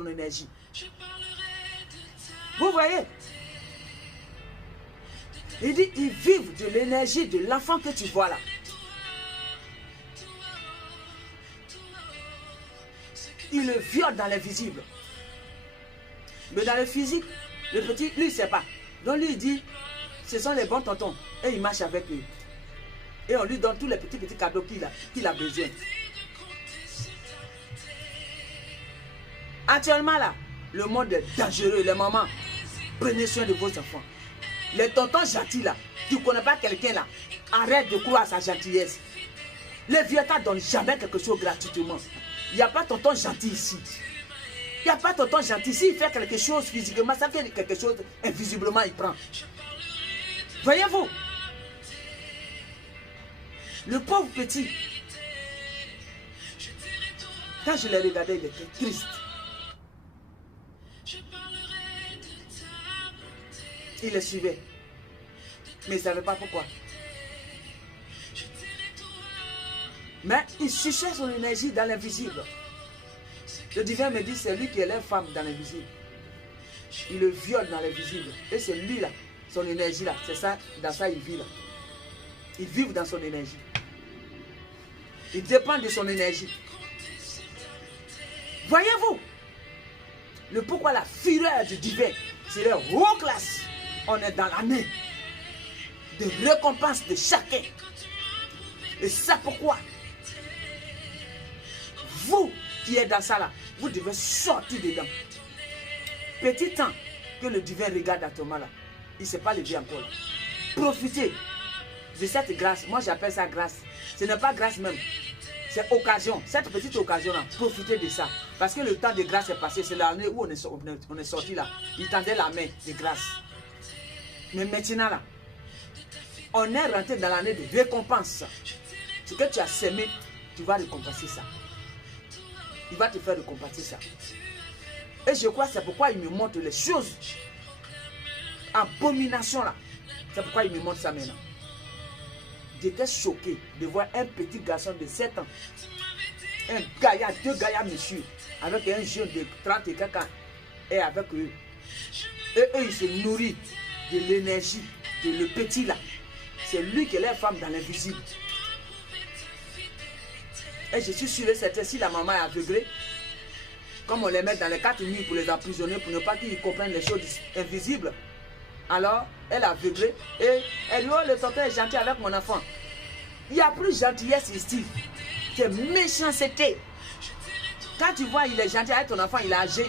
son énergie. Vous voyez? Il dit, ils vivent de l'énergie de l'enfant que tu vois là. Il le viole dans l'invisible. Mais dans le physique, le petit, lui, il ne sait pas. Donc lui, il dit, ce sont les bons tontons. Et il marche avec eux. Et on lui donne tous les petits cadeaux qu'il a besoin. Actuellement là, le monde est dangereux. Les mamans, prenez soin de vos enfants. Les tontons gentils là, tu ne connais pas quelqu'un là, arrête de croire à sa gentillesse. Les vieux ne donnent jamais quelque chose gratuitement. Il n'y a pas tonton gentil ici. Il n'y a pas tonton gentil. S'il fait quelque chose physiquement, ça fait quelque chose invisiblement, il prend. Voyez-vous? Le pauvre petit, quand je l'ai regardé, il était triste. Il le suivait. Mais il ne savait pas pourquoi. Mais il cherchait son énergie dans l'invisible. Le divin me dit, c'est lui qui est la femme dans l'invisible. Il le viole dans l'invisible. Et c'est lui là, son énergie là. C'est ça, dans ça il vit là. Il vit dans son énergie. Il dépend de son énergie. Voyez-vous? Le pourquoi la fureur du divin, c'est la haute classe. On est dans l'année de récompense de chacun. Et c'est pourquoi vous qui êtes dans ça là, vous devez sortir dedans. Petit temps que le divin regarde à Thomas là, il ne s'est pas levé encore. Profitez de cette grâce. Moi j'appelle ça grâce. Ce n'est pas grâce même. C'est occasion. Cette petite occasion là, profitez de ça. Parce que le temps de grâce est passé. C'est l'année où on est sorti là. Il tendait la main de grâce. Mais maintenant là, on est rentré dans l'année de récompense. Ce que tu as semé, tu vas récompenser ça. Il va te faire récompenser ça. Et je crois que c'est pourquoi il me montre les choses. Abomination là. C'est pourquoi il me montre ça maintenant. J'étais choqué de voir un petit garçon de 7 ans. Un gaillard, 2 gaillards monsieur. Avec un jeune de 30 et quelques ans. Et avec eux. Et eux, ils se nourrissent de l'énergie de le petit là. C'est lui qui est la femme dans l'invisible. Et je suis sûr et certain, si la maman est aveuglée, comme on les met dans les 4 nuits pour les emprisonner, pour ne pas qu'ils comprennent les choses invisibles, alors elle est aveuglée et elle dit, oh, le tonton est gentil avec mon enfant. Il n'y a plus gentillesse ici. C'est méchanceté. Quand tu vois il est gentil avec ton enfant, il est âgé.